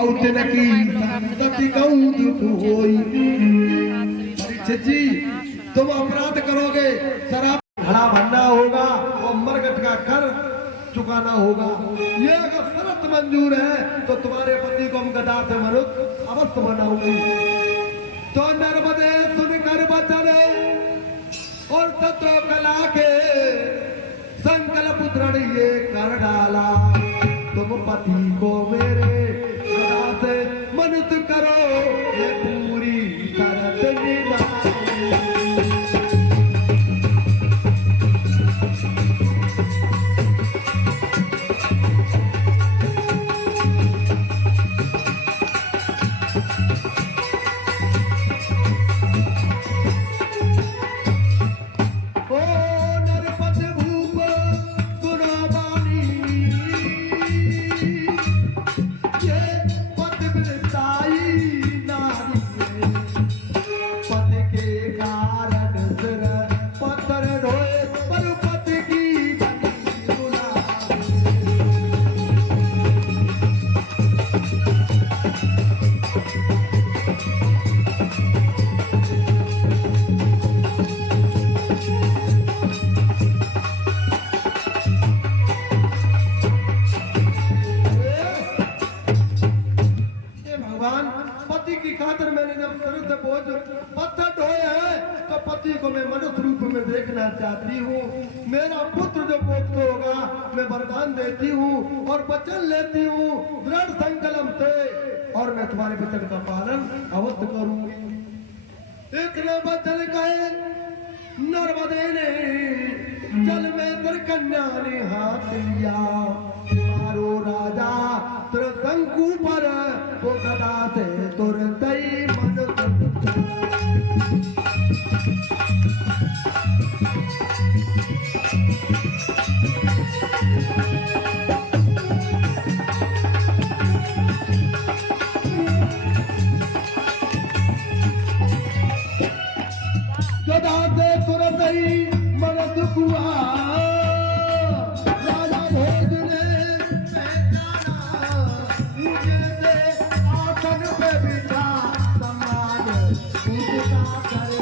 की संतति होई। परीक्षित जी, तुम अपराध करोगे, शराब घड़ा भरना होगा और मरगट का कर चुकाना होगा। ये अगर शर्त मंजूर है तो तुम्हारे पति को हम गदा से मनुष्य अवश्य बनाऊंगी। तो नर्मदे सुनकर वचन और तत्व कला के संकल्प दृढ़ ये कर डाला। तुम पति को मेरे गदा से मनुष्य करो, ये पूरी शर्त निभाओ। पति की खातिर मैंने जब सर से बोझ पत्थर ढोए हैं तो पति को मैं मनुष्य रूप में देखना चाहती हूँ। मेरा पुत्र जो पुत्र होगा मैं वरदान देती हूँ और वचन लेती हूँ दृढ़ संकल्प से, और मैं तुम्हारे वचन का पालन अवश्य करूंगी। एक ने वचन कहे नर्मदे ने जल में दर कन्या ने हाथ लिया। मारो राजा त्रिशंकु पर तो गदा से तुरंत ही गदा से तुरंत ही मरद हुआ। राजा भोज ने आसन पे बिठा सम्मान पूजा करे।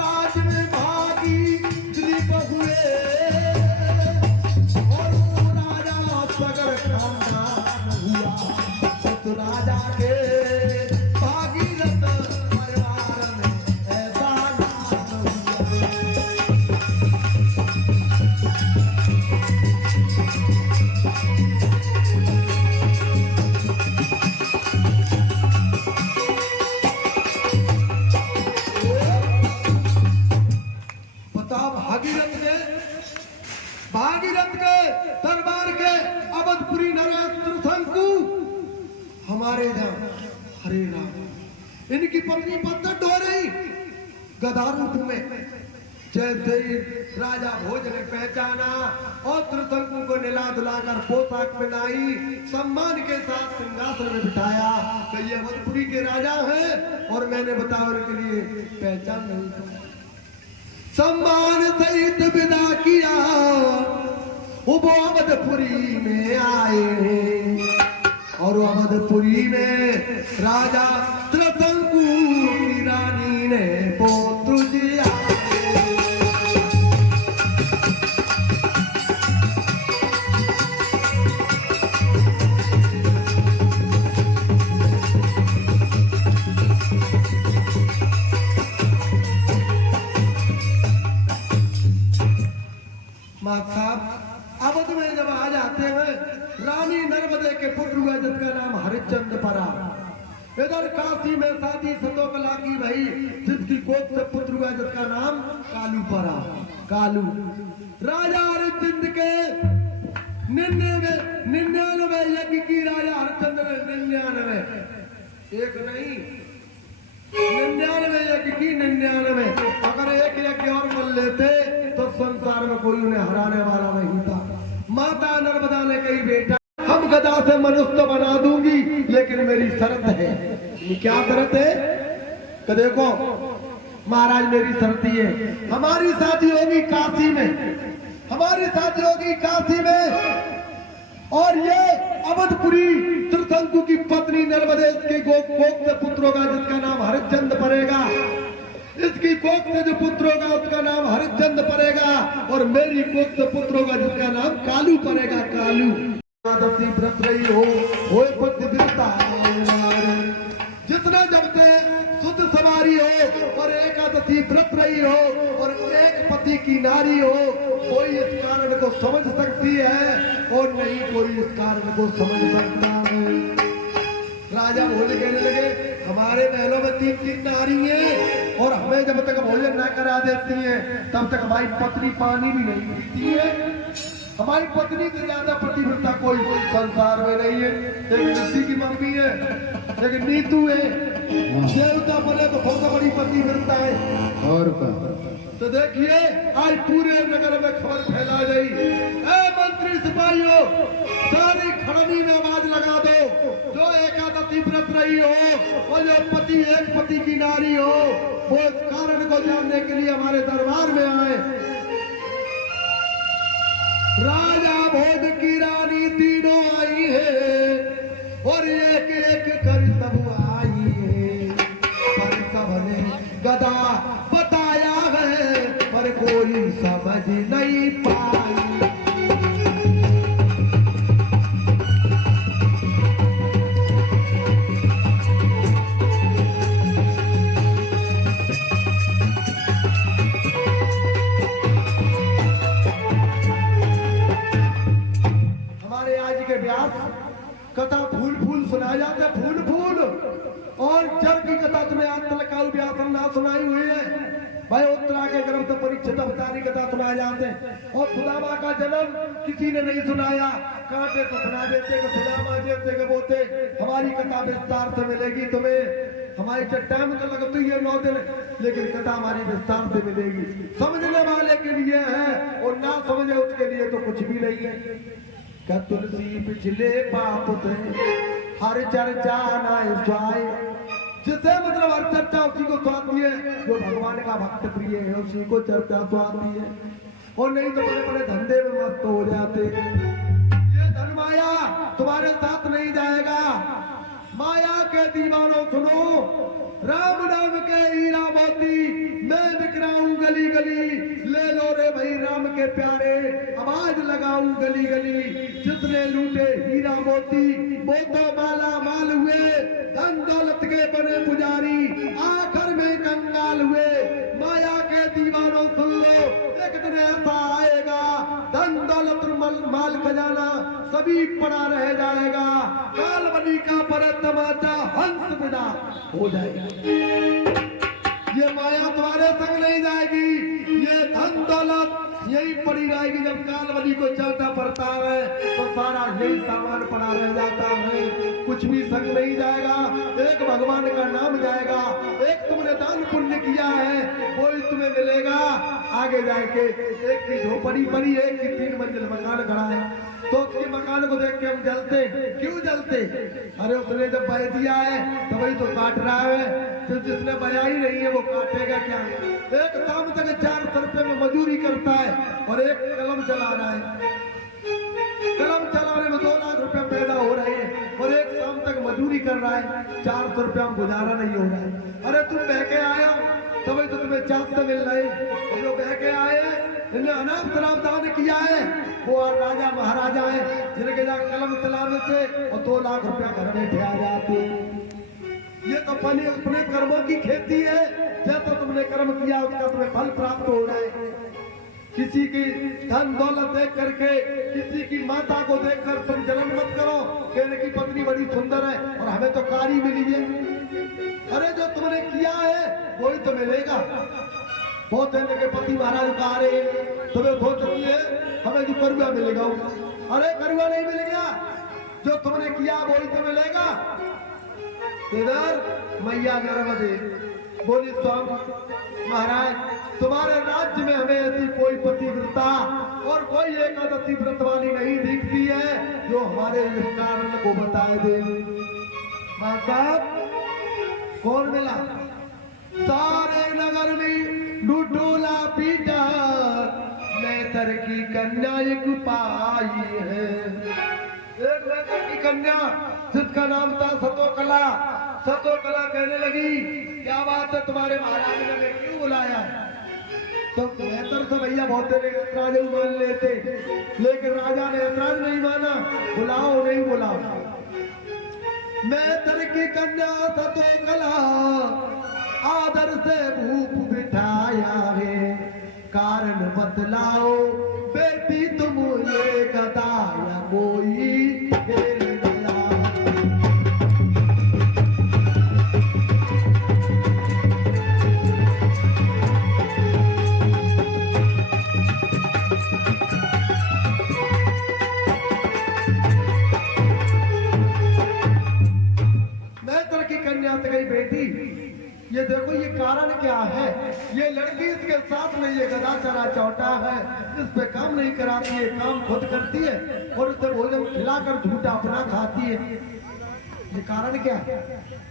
राज में भागी दिलीप हुए और राजा सगर खानदान हुआ। तो राजा के भागीरथ परिवार में ऐसा नाम भागीरथ के दरबार के अवधपुरी नरेश त्रिशंकु हमारे राम हरे राम। इनकी पत्नी पत्थर ढो रही गदा रूप में। जैसे ही राजा भोज ने पहचाना और त्रिशंकु को निला धुलाकर पोशाक पहनाई, सम्मान के साथ सिंहासन में बिठाया तो ये अवधपुरी के राजा हैं और मैंने बताने के लिए पहचान नहीं था। सम्मान सहित विदा किया, वो अवधपुरी में आए और अवधपुरी में राजा त्रिशंकु की रानी ने पुत्र दिया। अवध में जब आ जाते हैं रानी नर्मदे के पुत्र हुआ जिसका नाम हरिश्चंद्र परा। इधर काशी में शादी शतोकला की भई जिसकी गोद से पुत्र हुआ जिसका नाम कालू परा। कालू राजा हरिश्चंद्र के 99 यज्ञ की राजा हरिश्चंद्र ने 99 एक नहीं 99 यज्ञ की 99। अगर एक यज्ञ और मन लेते तो संसार में कोई उन्हें हराने वाला नहीं था। माता नर्मदा ने कही बेटा हम गदा से मनुष्य बना दूंगी लेकिन मेरी शर्त है क्या शर्त है कि देखो महाराज मेरी शर्ती है, हमारी शादी होगी काशी में, हमारी शादी होगी काशी में, और ये अवधपुरी त्रिशंकु की पत्नी नर्मदेश के गोप से पुत्र होगा जिसका नाम हरिश्चंद्र पड़ेगा, इसकी कोख से जो पुत्र होगा उसका नाम हरिश्चंद्र पड़ेगा, और मेरी कोख से पुत्र होगा जिसका नाम कालू पड़ेगा, कालू। एकादशी व्रत रही हो पति बिरता जितने जबते शुद्ध सवारी हो और एकादशी व्रत रही हो और एक पति की नारी हो, कोई इस कारण को समझ सकती है और नहीं कोई इस कारण को समझ सकता है। राजा भोले कहने लगे हमारे महलों में 3-3 नारी हैं और हमें जब तक भोजन न करा देती हैं तब तक हमारी पत्नी पानी भी नहीं पीती है। हमारी पत्नी से ज्यादा पतिव्रता कोई संसार में नहीं है। एक ऋषि की मम्मी है, एक नीतू है, देवता बोले तो बहुत बड़ी पतिव्रता है। और तो देखिए आज पूरे नगर में खबर फैला गई, ए मंत्री सिपाहियों सारी खड़नी में आवाज लगा दो, जो एकादशी व्रत रही हो और जो पति एक पति की नारी हो वो इस कारण को जानने के लिए हमारे दरबार में आए। राजा भोज की रानी तीनों आई है और एक एक कर सब आई है, पर सबने गदा बताया है पर कोई समझ नहीं पाई। कथा फूल फूल सुनाया जाते, फूल फूल, और जब की कथा तुम्हें आज तक काल व्यासन ना सुनाई हुई है। भाई उत्तरा के गर्भ से परीक्षित अवतारी कथा सुनाए जाते हैं और सुदामा का जन्म किसी ने नहीं सुनाया। कांटे तो सुना देते कि सुदामा जैसे के बोते। हमारी कथा विस्तार से मिलेगी तुम्हें, हमारी चट्टान तो लगती है 9 दिन, लेकिन कथा हमारी विस्तार से मिलेगी। समझने वाले के लिए है और ना समझे उसके लिए तो कुछ भी नहीं है। क्या तुलसी पिछले पाप से हर चर्चा न जाए, जिसे मतलब हर चर्चा उसी को स्वाती है, जो भगवान का भक्त प्रिय है उसी को चर्चा स्वाती है, और नहीं तो बड़े बड़े धंधे में मस्त हो जाते। ये धन माया तुम्हारे साथ नहीं जाएगा। माया के दीवानों सुनो, राम नाम के हीरा मोती मैं बिक रहा हूँ गली गली, ले लो रे भाई राम के प्यारे आवाज लगाऊं गली गली। जितने लूटे हीरा मोती वो तो माला माल हुए, धन दौलत के बने पुजारी आखिर में कंगाल हुए। माया के दीवानों सुन लो, एक दिन ऐसा आएगा धन दौलत माल खजाना सभी पड़ा रह जाएगा। कालबली का पर तमाचा हंस विदा हो जाएगा। ये माया तुम्हारे संग नहीं जाएगी, ये धन दौलत यही पड़ी रहेगी। जब कालबली को चाटा पड़ता है तो सारा यही सामान पड़ा रह जाता है, कुछ भी संग नहीं जाएगा। एक भगवान का नाम जाएगा, एक तुमने दान पुण्य किया है वो ही तुम्हें मिलेगा। आगे जाके एक की झोपड़ी पड़ी है, एक की 3 मंजिल मकान खड़ा है, तो उसके मकान को देख के हम जलते। क्यों जलते? अरे उसने जब बह दिया है तो वही तो काट रहा है, तो जिसने बया ही नहीं है वो काटेगा क्या? एक शाम तक 400 रुपए में मजदूरी करता है और एक कलम चला रहा है, कलम चलाने में 2 लाख रुपए पैदा हो रहे हैं और एक शाम तक मजदूरी कर रहा है, 400 रुपया में गुजारा नहीं हो रहा है। अरे तुम बह के आए हो तभी तो तुम्हें 400 मिल रहे हैं, जो बह के आए इन्हें अनाथ शराब दान किया है वो राजा महाराजा है जिनके जहाँ कलम चलाने से और 2 लाख रुपया घर बैठे आ जाते। ये तो अपने कर्मों की खेती है, जैसा तुमने कर्म किया उसका तुम्हें फल प्राप्त हो रहा है। किसी की धन दौलत देख करके, किसी की माता को देखकर तुम जलन मत करो, कहने की पत्नी बड़ी सुंदर है और हमें तो कारी मिली है। अरे जो तुमने किया है वही तो मिलेगा। बहुत है के पति महाराज कहा रहे तुम्हें सोच रही है हमें जो करुआ मिलेगा, अरे करुआ नहीं मिल गया, जो तुमने किया वही तो मिलेगा। इधर मैया नर्मदे बोली स्वामी महाराज तुम्हारे राज्य में हमें ऐसी कोई पतिव्रता और कोई एकादशी व्रत वाली नहीं दिखती है जो हमारे इस कारण को बताए दे। माता कौन मिला? सारे नगर में लूटोला पीटा, मैतर की कन्या एक पाई है। एक मैतर की कन्या जिसका नाम था सतोकला। सतोकला कहने लगी, क्या बात है, तुम्हारे महाराज ने हमें क्यों बुलाया है? तो मैतर से भैया बहुत देर ऐतराज मान लेते, लेकिन राजा ने ऐतराज नहीं माना। बुलाओ नहीं बुलाओ। मैतर की कन्या सतोकला आदर से भूप बिठाया है, कारण बतलाओ बेटी तुम ये गदा या कोई खेल गया। मैतर की कन्या से गई, बेटी ये देखो ये कारण क्या है? ये लड़की इसके साथ में ये गधा चरा चौटा है, इस पे काम नहीं कराती है, काम खुद करती है और उसे भोजन खिलाकर झूठा अपना खाती है। ये कारण क्या है?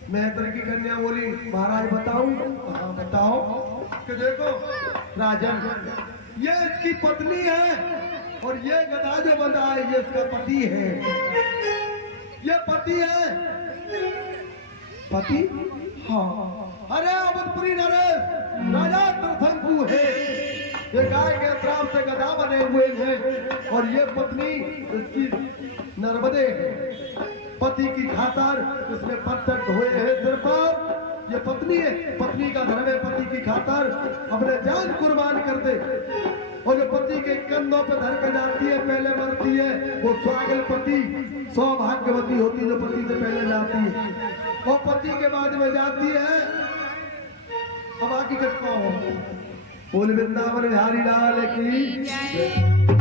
मैत्र की कन्या बोली, महाराज बताऊं? हाँ बताओ। कि देखो राजन, ये इसकी पत्नी है और ये गधा जो बंधा है ये इसका पति है। ये पति है। पति? हाँ। अरे अवधपुरी नरेश, राजा त्रसंकु है। ये गाय के श्राप से गधा बने हुए हैं और ये पत्नी इसकी नर्मदे है। पति की खातर इसने पत्थर ढोए हैं सिर पर। ये पत्नी है, पत्नी का धर्म है पति की खातर अपने जान कुर्बान कर दे। और जो पति के कंधों पर धर कर जाती है, पहले मरती है, वो स्वागल पति सौभाग्यवती होती है जो पति से पहले जाती है और पति के बाद में जाती है। अब आगे कट पाओ। बोल वृंदावन बिहारी लाल की।